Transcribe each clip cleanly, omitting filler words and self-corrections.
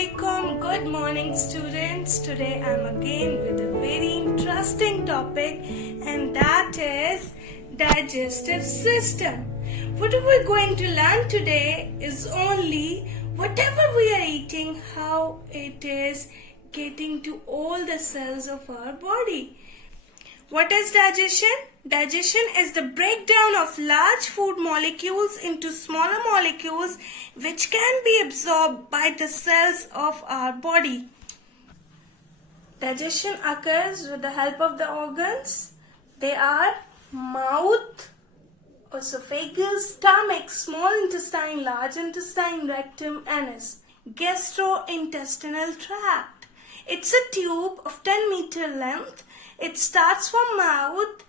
Assalamualaikum. Good morning, students. Today I'm again with a very interesting topic, and that is digestive system. What we're going to learn today is only whatever we are eating, how it is getting to all the cells of our body. What is digestion? Digestion is the breakdown of large food molecules into smaller molecules which can be absorbed by the cells of our body. Digestion occurs with the help of the organs. They are mouth, esophagus, stomach, small intestine, large intestine, rectum, anus. Gastrointestinal tract. It's a tube of 10-meter length. It starts from mouth,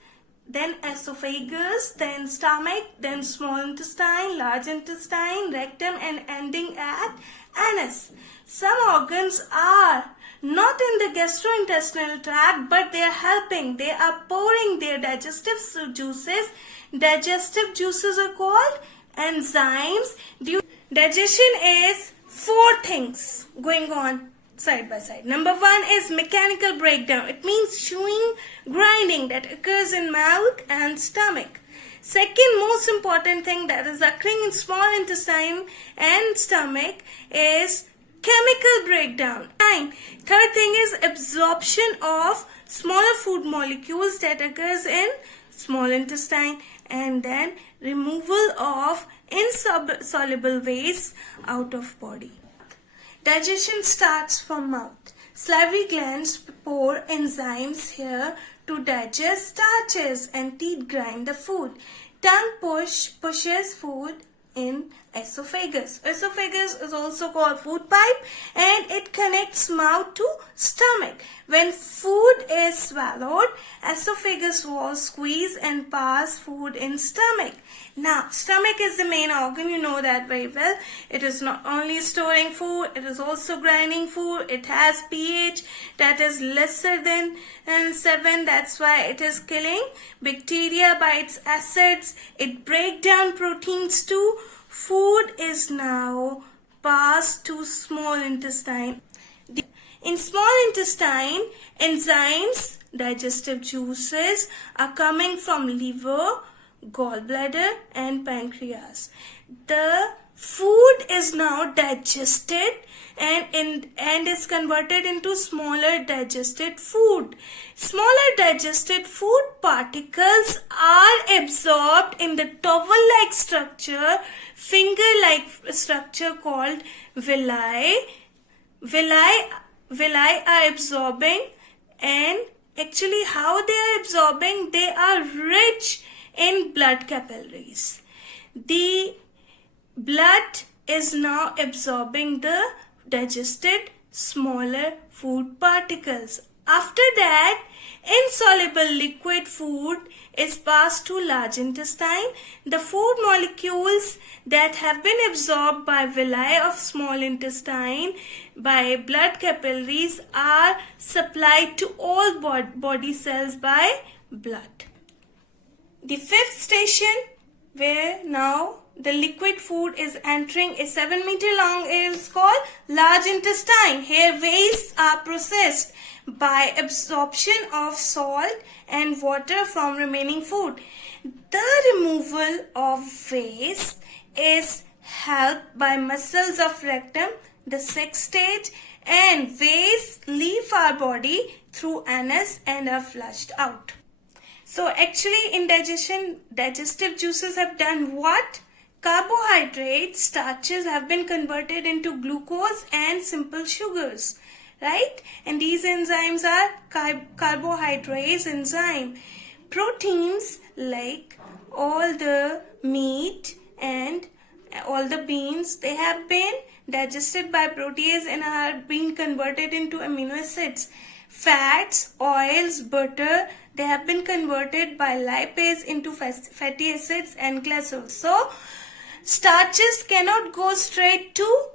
then esophagus, then stomach, then small intestine, large intestine, rectum, and ending at anus. Some organs are not in the gastrointestinal tract, but they are helping. They are pouring their digestive juices. Digestive juices are called enzymes. Digestion is four things going on side by side. Number one is mechanical breakdown. It means chewing, grinding that occurs in mouth and stomach. Second most important thing that is occurring in small intestine and stomach is chemical breakdown. Third thing is absorption of smaller food molecules that occurs in small intestine, and then removal of insoluble waste out of body. Digestion starts from mouth. Salivary glands pour enzymes here to digest starches, and teeth grind the food. Tongue pushes food in esophagus. Esophagus is also called food pipe, and it connects mouth to stomach. When food is swallowed, esophagus walls squeeze and pass food in stomach. Now, stomach is the main organ, you know that very well. It is not only storing food, it is also grinding food. It has pH that is lesser than 7. That's why it is killing bacteria by its acids. It breaks down proteins too. Food is now passed to small intestine. In small intestine, enzymes, digestive juices are coming from liver, gallbladder, and pancreas. The food is now digested and is converted into smaller digested food. Smaller digested food particles are absorbed in the towel-like structure, finger-like structure called villi. Villi are absorbing, and actually how they are absorbing, they are rich in blood capillaries. The blood is now absorbing the digested smaller food particles. After that, insoluble liquid food is passed to large intestine. The food molecules that have been absorbed by villi of small intestine by blood capillaries are supplied to all body cells by blood. The fifth station, where now the liquid food is entering a 7-meter long, is called large intestine. Here wastes are processed by absorption of salt and water from remaining food. The removal of waste is helped by muscles of rectum, the sixth stage, and waste leave our body through anus and are flushed out. So actually in digestion, digestive juices have done what? Carbohydrates, starches have been converted into glucose and simple sugars, right? And these enzymes are carbohydrates enzyme. Proteins like all the meat and all the beans, they have been digested by protease and are being converted into amino acids. Fats, oils, butter, they have been converted by lipase into fatty acids and glycerols. So, starches cannot go straight to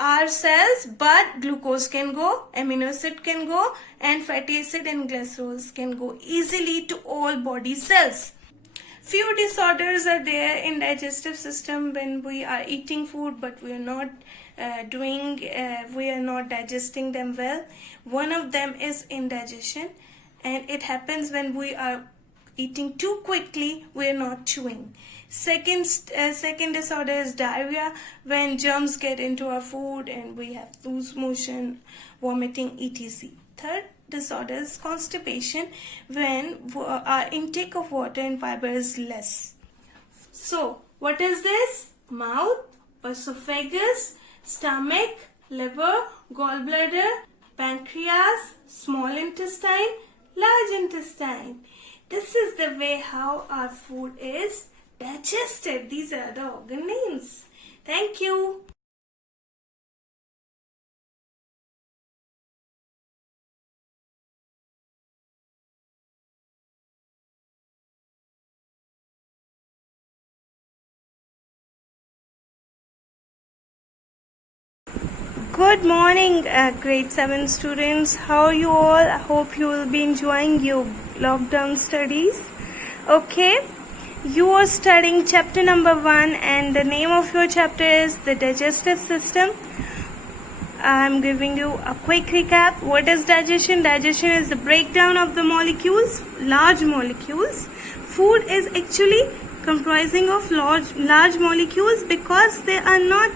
our cells, but glucose can go, amino acid can go, and fatty acid and glycerols can go easily to all body cells. Few disorders are there in digestive system when we are eating food but we are not digesting them well. One of them is indigestion, and it happens when we are eating too quickly, we are not chewing. Second disorder is diarrhea, when germs get into our food and we have loose motion, vomiting, etc. Third disorder is constipation, when our intake of water and fiber is less. So, what is this? Mouth, esophagus, stomach, liver, gallbladder, pancreas, small intestine, large intestine. This is the way how our food is digested. These are the organ names. Thank you. Good morning, grade 7 students. How are you all? I hope you will be enjoying your lockdown studies. Okay, you are studying chapter number 1 and the name of your chapter is the digestive system. I'm giving you a quick recap. What is digestion? Digestion is the breakdown of the molecules, large molecules. Food is actually comprising of large molecules because they are not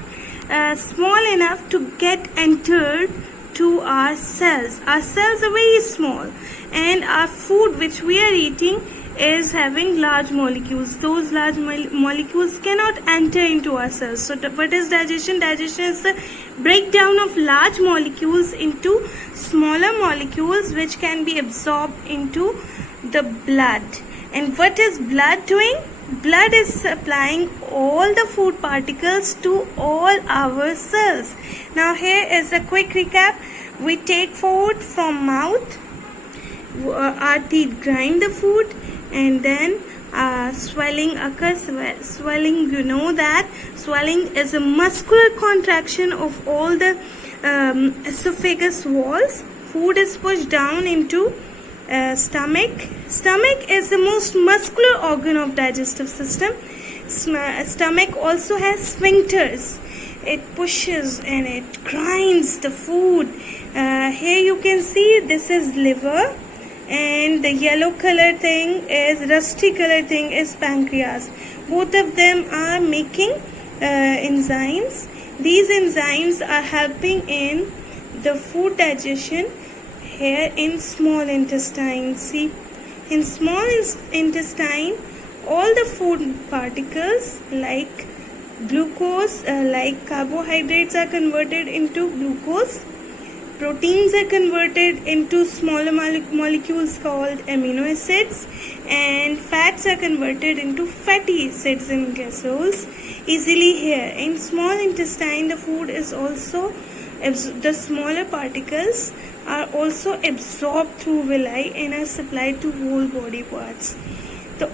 small enough to get entered to our cells. Our cells are very small, and our food which we are eating is having large molecules. Those large molecules cannot enter into our cells. So what is digestion? Digestion is the breakdown of large molecules into smaller molecules which can be absorbed into the blood. And what is blood doing? Blood is supplying all the food particles to all our cells. Now here is a quick recap. We take food from mouth, our teeth grind the food, and then swelling occurs. Swelling, you know that swelling is a muscular contraction of all the esophagus walls. Food is pushed down into stomach. Stomach is the most muscular organ of digestive system. Stomach also has sphincters. It pushes and it grinds the food. Here you can see this is liver, and the yellow color thing is rusty color thing is pancreas. Both of them are making enzymes. These enzymes are helping in the food digestion. Here in small intestine, see, in small intestine, all the food particles like glucose, like carbohydrates are converted into glucose, proteins are converted into smaller molecules called amino acids, and fats are converted into fatty acids and glycerols easily here. In small intestine, the food is also, the smaller particles are also absorbed through villi and are supplied to whole body parts. The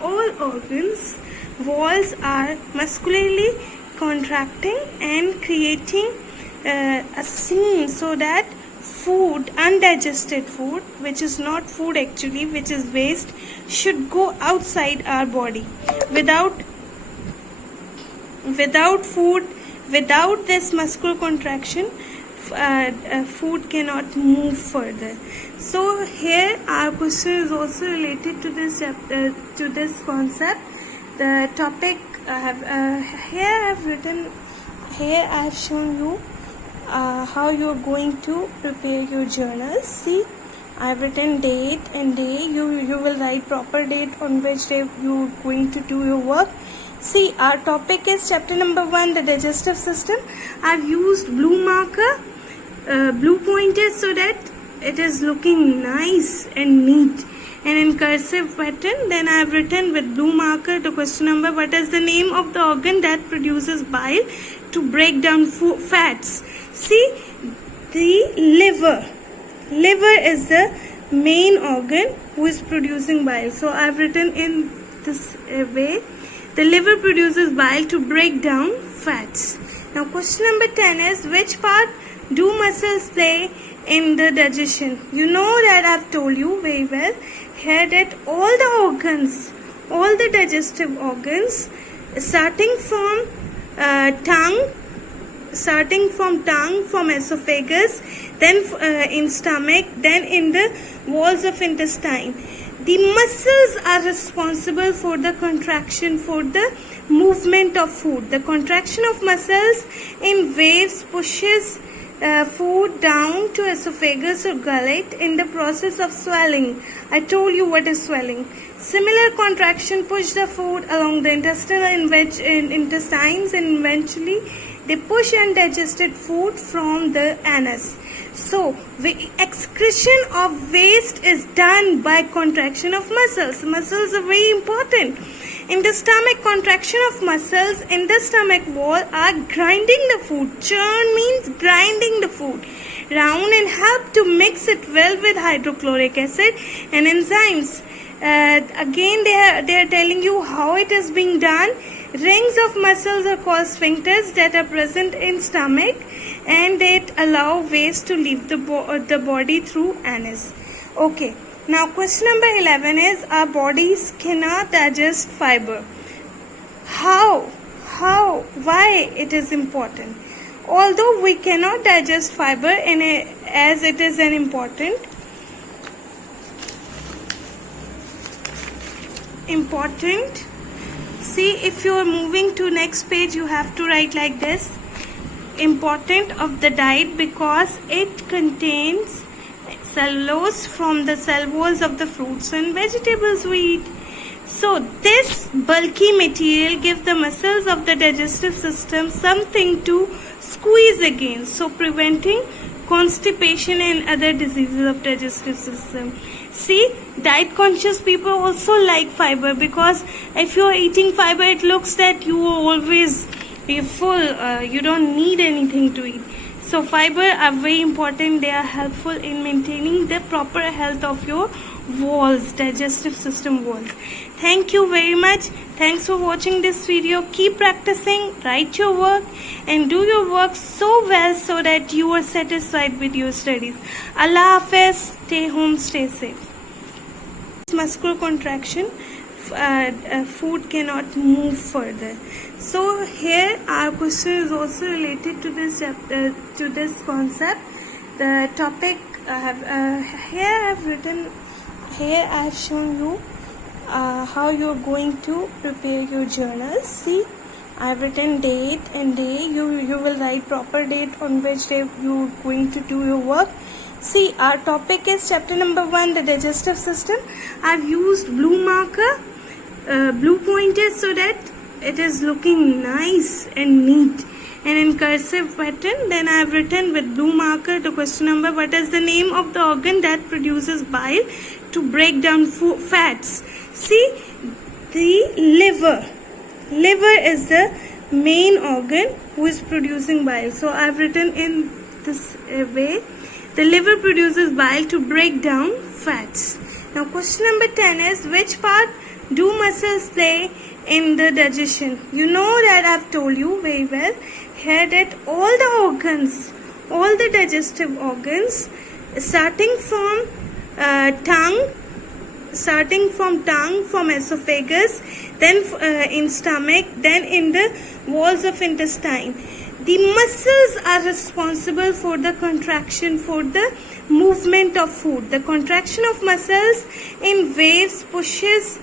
all organs walls are muscularly contracting and creating a seam so that food, undigested food, which is not food actually, which is waste, should go outside our body. Without food, without this muscular contraction, food cannot move further. So here our question is also related to this chapter, to this concept. The topic I have shown you how you are going to prepare your journals. See, I have written date and day. You will write proper date on which day you are going to do your work. See, our topic is chapter number 1, the digestive system. I have used blue marker, blue pointers, so that it is looking nice and neat. And in cursive pattern, then I have written with blue marker the question number, what is the name of the organ that produces bile to break down fats? See, the liver. Liver is the main organ who is producing bile. So I have written in this way. The liver produces bile to break down fats. Now question number 10 is, which part do muscles play in the digestion? You know that I have told you very well. here that all the organs, all the digestive organs, starting from tongue, from esophagus, then in stomach, then in the walls of intestine. The muscles are responsible for the contraction, for the movement of food. The contraction of muscles in waves pushes food down to esophagus or gullet in the process of swelling. I told you what is swelling. Similar contraction push the food along the intestinal intestines, and eventually they push undigested food from the anus. So, the excretion of waste is done by contraction of muscles. Muscles are very important. In the stomach, contraction of muscles in the stomach wall are grinding the food. Churn means grinding the food round and help to mix it well with hydrochloric acid and enzymes. Again, they are telling you how it is being done. Rings of muscles are called sphincters that are present in stomach, and they allow waste to leave the body through anus. Okay. Now question number 11 is, our bodies cannot digest fiber. How? Why it is important? Although we cannot digest fiber as it is an important, see, if you are moving to next page, you have to write like this: important of the diet, because it contains cellulose from the cell walls of the fruits and vegetables we eat. So this bulky material gives the muscles of the digestive system something to squeeze against, so preventing constipation and other diseases of digestive system. See, diet conscious people also like fiber, because if you are eating fiber, it looks that you are always full, you don't need anything to eat. So fiber are very important. They are helpful in maintaining the proper health of your walls, digestive system walls. Thank you very much. Thanks for watching this video. Keep practicing, write your work and do your work so well so that you are satisfied with your studies. Allah Hafiz. Stay home, stay safe. Muscular contraction, food cannot move further. So here our question is also related to this chapter, to this concept. The topic I have shown you how you are going to prepare your journals. See, I have written date and day. You will write proper date on which day you are going to do your work. See, our topic is chapter number 1, the digestive system. I have used blue marker, blue pointers, so that it is looking nice and neat. And in cursive pattern, then I have written with blue marker the question number: what is the name of the organ that produces bile to break down fats? See, the liver. Liver is the main organ who is producing bile. So I have written in this way: the liver produces bile to break down fats. Now question number 10 is, which part do muscles play in the digestion? You know that I have told you very well here that all the organs, all the digestive organs, starting from tongue, from esophagus, then in stomach, then in the walls of intestine. The muscles are responsible for the contraction, for the movement of food. The contraction of muscles in waves pushes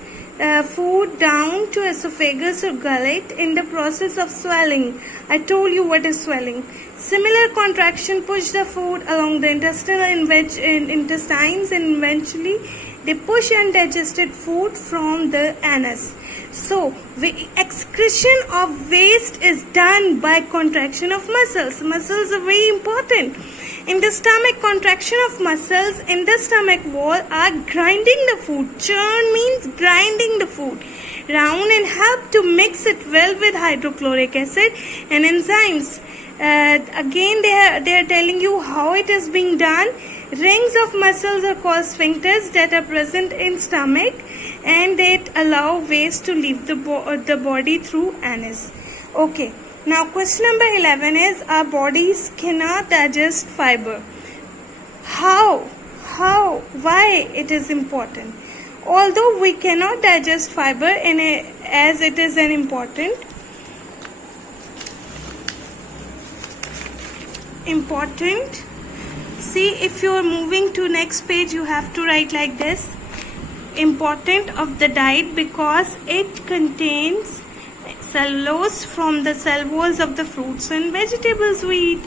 food down to esophagus or gullet in the process of swelling. I told you what is swelling. Similar contraction push the food along the intestinal intestines, and eventually they push undigested food from the anus. So, the excretion of waste is done by contraction of muscles. Muscles are very important. In the stomach, contraction of muscles in the stomach wall are grinding the food. Churn means grinding the food round and help to mix it well with hydrochloric acid and enzymes. Again, they are telling you how it is being done. Rings of muscles are called sphincters that are present in stomach, and they allow waste to leave the body through anus. Okay. Now question number 11 is, our bodies cannot digest fiber. How? Why it is important? Although we cannot digest fiber as it is an important, see, if you are moving to next page, you have to write like this: important of the diet, because it contains cellulose from the cell walls of the fruits and vegetables we eat.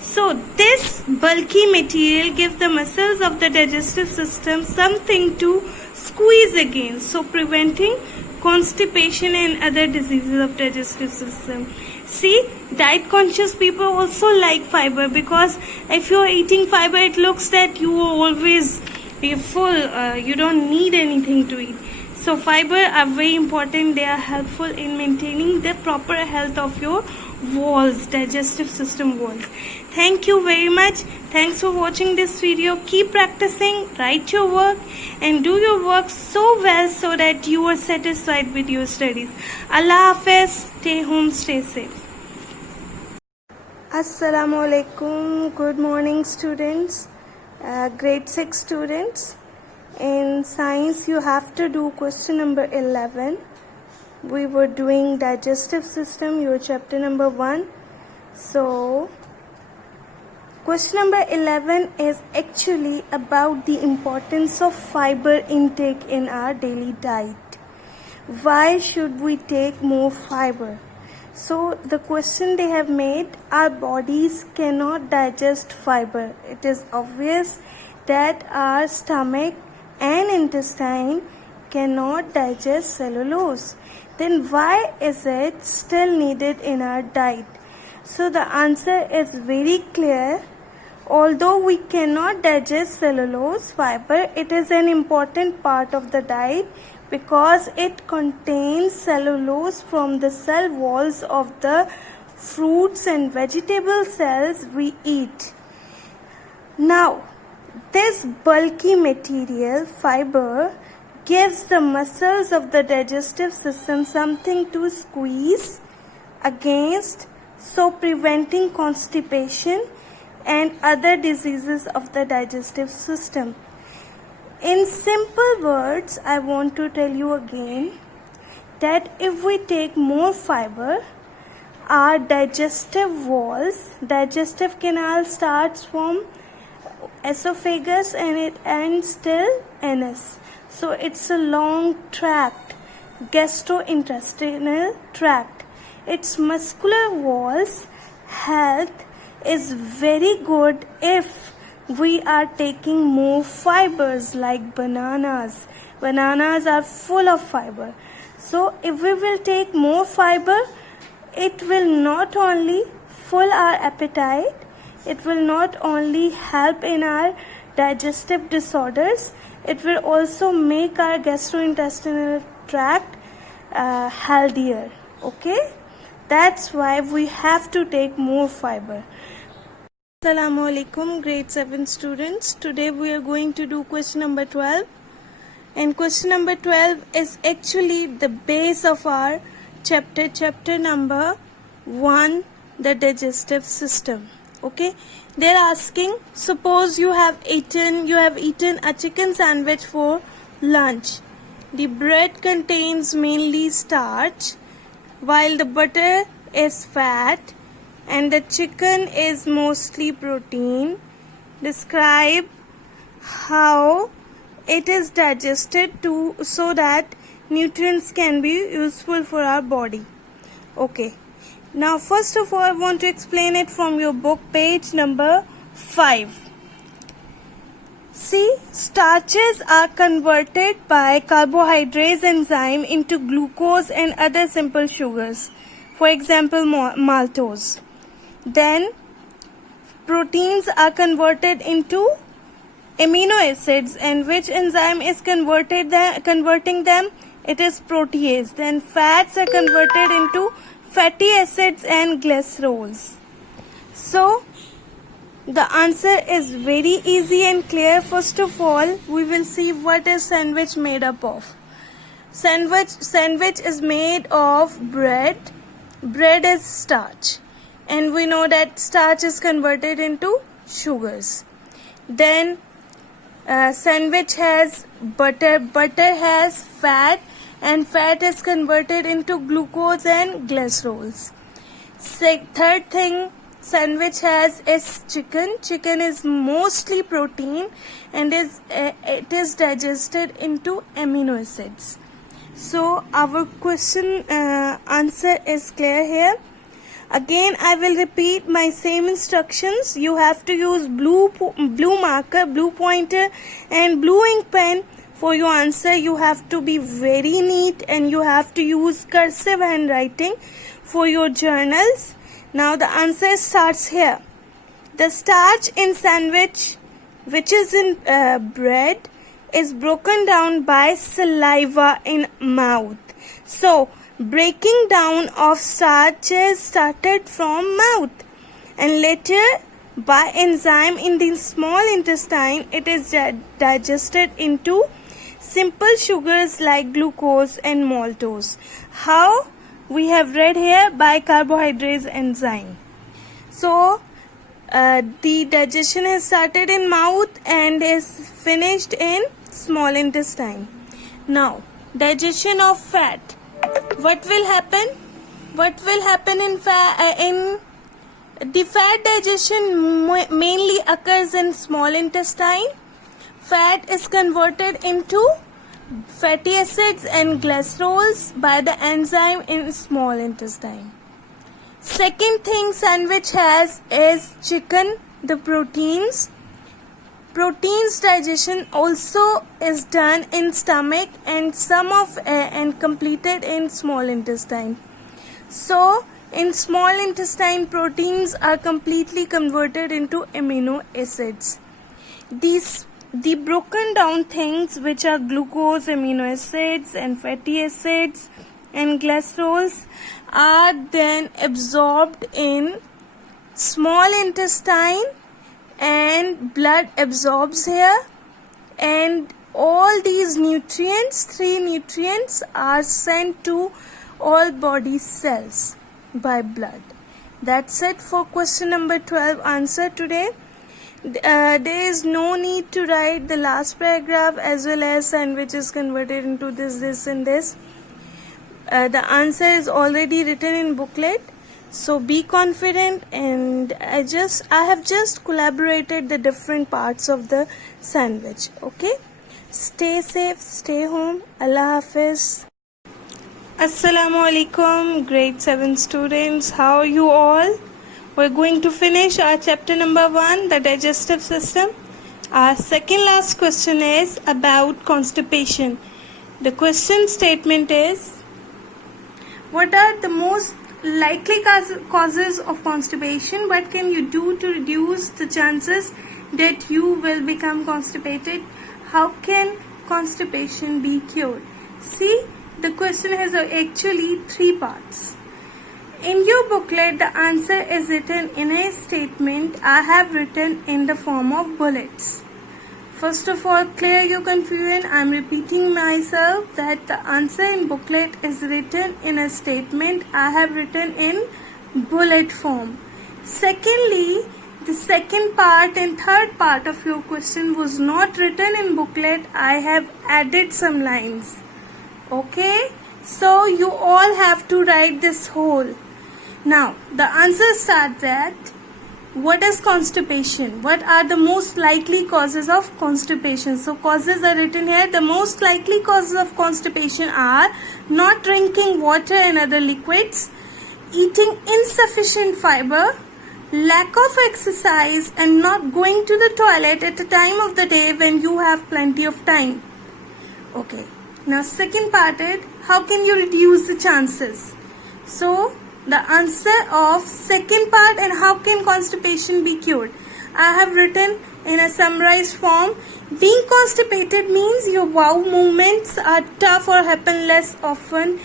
So this bulky material gives the muscles of the digestive system something to squeeze against, so preventing constipation and other diseases of digestive system. See, diet conscious people also like fiber, because if you are eating fiber, it looks that you are always full, you don't need anything to eat. So fiber are very important. They are helpful in maintaining the proper health of your walls, digestive system walls. Thank you very much. Thanks for watching this video. Keep practicing, write your work and do your work so well so that you are satisfied with your studies. Allah Hafiz. Stay home, stay safe. Assalamu alaikum. Good morning, students. Grade 6 students. In science, you have to do question number 11. We were doing digestive system, your chapter number 1. So, question number 11 is actually about the importance of fiber intake in our daily diet. Why should we take more fiber? So, the question they have made, our bodies cannot digest fiber. It is obvious that our stomach and intestine cannot digest cellulose. Then why is it still needed in our diet? So the answer is very clear. Although we cannot digest cellulose fiber, it is an important part of the diet because it contains cellulose from the cell walls of the fruits and vegetable cells we eat. Now, this bulky material, fiber, gives the muscles of the digestive system something to squeeze against, so preventing constipation and other diseases of the digestive system. In simple words, I want to tell you again that if we take more fiber, our digestive walls, digestive canal starts from esophagus and it ends till anus. So it's a long tract, gastrointestinal tract. Its muscular walls health is very good if we are taking more fibers like bananas. Bananas are full of fiber. So if we will take more fiber, it will not only fill our appetite, it will not only help in our digestive disorders, it will also make our gastrointestinal tract healthier. Okay? That's why we have to take more fiber. Assalamu alaikum, grade 7 students. Today we are going to do question number 12. And question number 12 is actually the base of our chapter number 1, the digestive system. Okay, they're asking, suppose you have eaten a chicken sandwich for lunch. The bread contains mainly starch, while the butter is fat and the chicken is mostly protein. Describe how it is digested so that nutrients can be useful for our body. Okay. Now, first of all, I want to explain it from your book, page number 5. See, starches are converted by carbohydrate enzyme into glucose and other simple sugars. For example, maltose. Then, proteins are converted into amino acids, and which enzyme is converting them? It is protease. Then, fats are converted into fatty acids and glycerols. So, the answer is very easy and clear. First of all, we will see what is sandwich made up of. Sandwich is made of bread. Bread is starch. And we know that starch is converted into sugars. Then, Sandwich has butter, butter has fat, and fat is converted into glucose and glycerols. Third thing sandwich has is chicken. Chicken is mostly protein and it is digested into amino acids. So our question answer is clear here. Again, I will repeat my same instructions. You have to use blue marker, blue pointer and blue ink pen for your answer. You have to be very neat and you have to use cursive handwriting for your journals. Now the answer starts here. The starch in sandwich, which is in bread, is broken down by saliva in mouth. So breaking down of starches started from mouth and later by enzyme in the small intestine. It is digested into simple sugars like glucose and maltose. How? We have read here by carbohydrates enzyme. So the digestion has started in mouth and is finished in small intestine. Now digestion of fat. What will happen? What will happen in the fat digestion mainly occurs in small intestine. Fat is converted into fatty acids and glycerols by the enzyme in small intestine. Second thing sandwich has is chicken, the proteins. Proteins digestion also is done in stomach and and completed in small intestine. So in small intestine proteins are completely converted into amino acids. The broken down things which are glucose, amino acids and fatty acids and glycerols are then absorbed in small intestine and blood absorbs here, and all these nutrients, 3 nutrients, are sent to all body cells by blood. That's it for question number 12 answer today. There is no need to write the last paragraph as well as sandwich is converted into this and this. The answer is already written in booklet. So be confident, and I have just collaborated the different parts of the sandwich. Okay, stay safe, stay home. Allah Hafiz. Assalamu alaikum, grade 7 students. How are you all? We're going to finish our chapter number 1, the digestive system. Our second last question is about constipation. The question statement is, what are the most likely causes of constipation? What can you do to reduce the chances that you will become constipated? How can constipation be cured? See, the question has actually 3 parts. In your booklet, the answer is written in a statement. I have written in the form of bullets. First of all, clear your confusion. I am repeating myself that the answer in booklet is written in a statement. I have written in bullet form. Secondly, the second part and third part of your question was not written in booklet. I have added some lines. Okay, so you all have to write this whole. Now, the answer starts that, what is constipation? What are the most likely causes of constipation? So causes are written here. The most likely causes of constipation are not drinking water and other liquids, eating insufficient fiber, lack of exercise, and not going to the toilet at a time of the day when you have plenty of time. Okay. Now second part is, how can you reduce the chances? So the answer of second part and how can constipation be cured, I have written in a summarized form. Being constipated means your bowel movements are tough or happen less often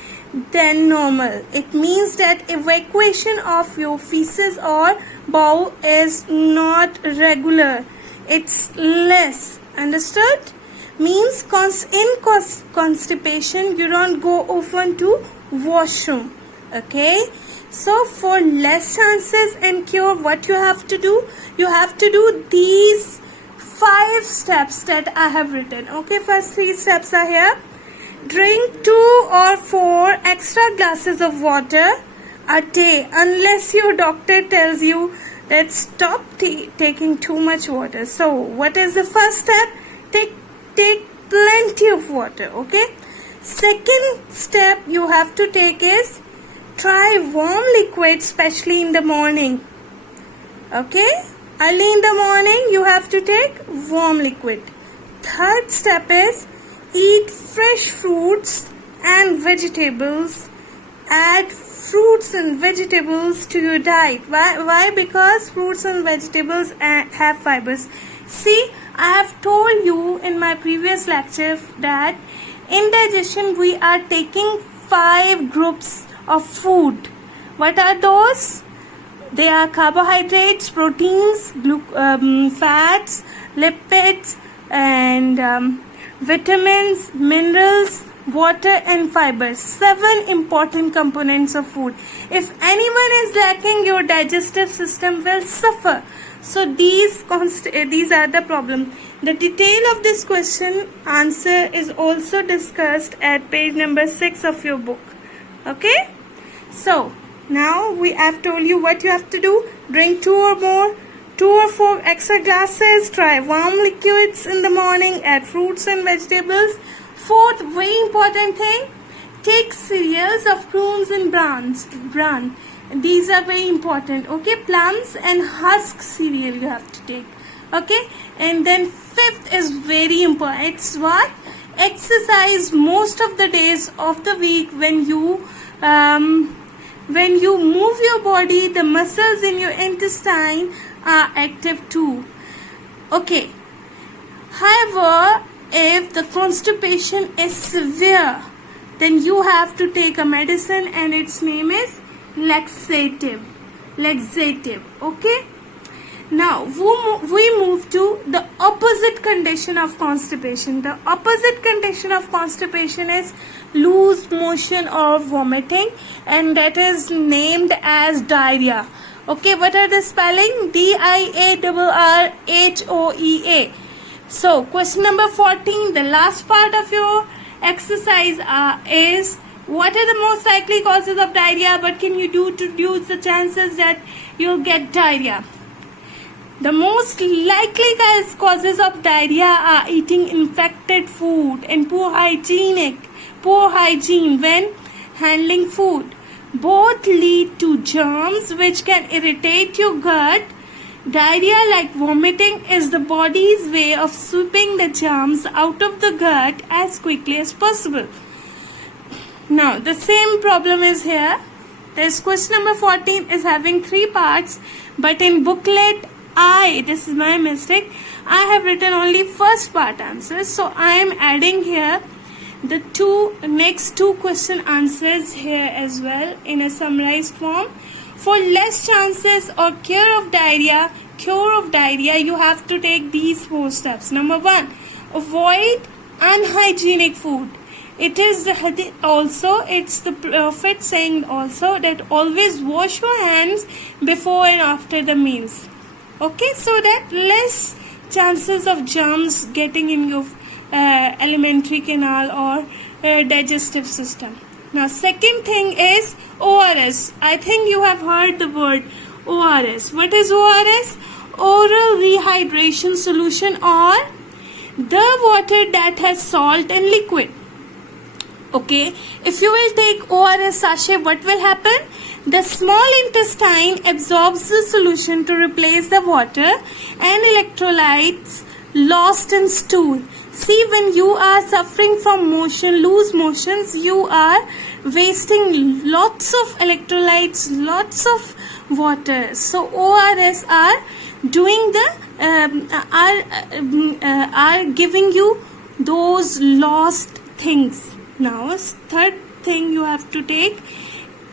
than normal. It means that evacuation of your feces or bowel is not regular. It's less. Understood? Means constipation you don't go often to washroom. Okay, so for less chances and cure, what you have to do? You have to do these 5 steps that I have written. Okay, first 3 steps are here. Drink 2 or 4 extra glasses of water a day unless your doctor tells you that stop taking too much water. So what is the first step? Take plenty of water. Okay. Second step you have to take is try warm liquid, especially in the morning. Okay, early in the morning you have to take warm liquid. Third step is eat fresh fruits and vegetables. Add fruits and vegetables to your diet. Why? Because fruits and vegetables have fibers. See, I have told you in my previous lecture that in digestion we are taking 5 groups of food. What are those? They are carbohydrates, proteins, fats, lipids, and vitamins, minerals, water and fibers. 7 important components of food. If anyone is lacking, your digestive system will suffer. So these are the problem. The detail of this question answer is also discussed at page number 6 of your book. Okay? So now we have told you what you have to do. Drink 2 or 4 extra glasses. Try warm liquids in the morning. Add fruits and vegetables. Fourth, very important thing, take cereals of prunes and bran. These are very important. Okay, plums and husk cereal you have to take. Okay, and then fifth is very important. It's what? Exercise most of the days of the week. When you move your body, the muscles in your intestine are active too. Okay. However, if the constipation is severe, then you have to take a medicine and its name is laxative. Okay. Now we move to the opposite condition of constipation. The opposite condition of constipation is loose motion or vomiting, and that is named as diarrhea. Okay, what are the spelling? DIARRHOEA. So question number 14, the last part of your exercise is what are the most likely causes of diarrhea? What can you do to reduce the chances that you'll get diarrhea? The most likely causes of diarrhea are eating infected food and poor hygiene when handling food. Both lead to germs which can irritate your gut. Diarrhea, like vomiting, is the body's way of sweeping the germs out of the gut as quickly as possible. Now, the same problem is here. This question number 14 is having 3 parts, but in booklet this is my mistake, I have written only first part answers. So, I am adding here the next two question answers here as well in a summarized form. For less chances or cure of diarrhea, you have to take these 4 steps. Number 1, avoid unhygienic food. It is the Prophet saying also that always wash your hands before and after the meals. Okay, so that less chances of germs getting in your alimentary canal or digestive system. Now, second thing is ORS. I think you have heard the word ORS. What is ORS? Oral rehydration solution, or the water that has salt and liquid. Okay, if you will take ORS sachet, what will happen? The small intestine absorbs the solution to replace the water and electrolytes lost in stool. See, when you are suffering from loose motions, you are wasting lots of electrolytes, lots of water. So ORS are doing are giving you those lost things. Now, third thing you have to take,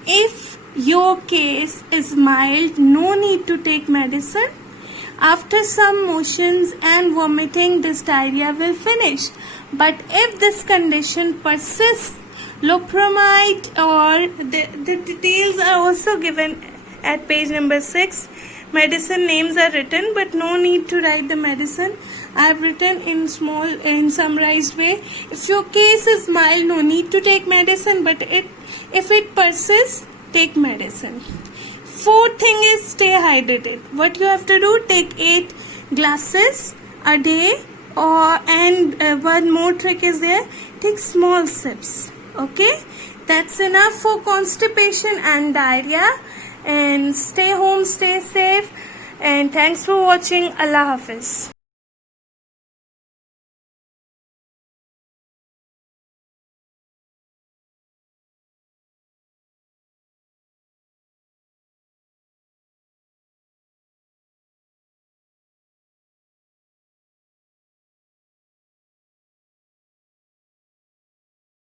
if your case is mild, no need to take medicine. After some motions and vomiting, this diarrhea will finish. But if this condition persists, loperamide, or the details are also given at page number 6. medicine names are written, but no need to write the medicine. I have written in summarized way. If your case is mild, no need to take medicine, but if it persists, take medicine. Fourth thing is stay hydrated. What you have to do, take 8 glasses a day, and one more trick is there, take small sips. Okay, that's enough for constipation and diarrhea. And stay home, stay safe, and thanks for watching. Allah Hafiz.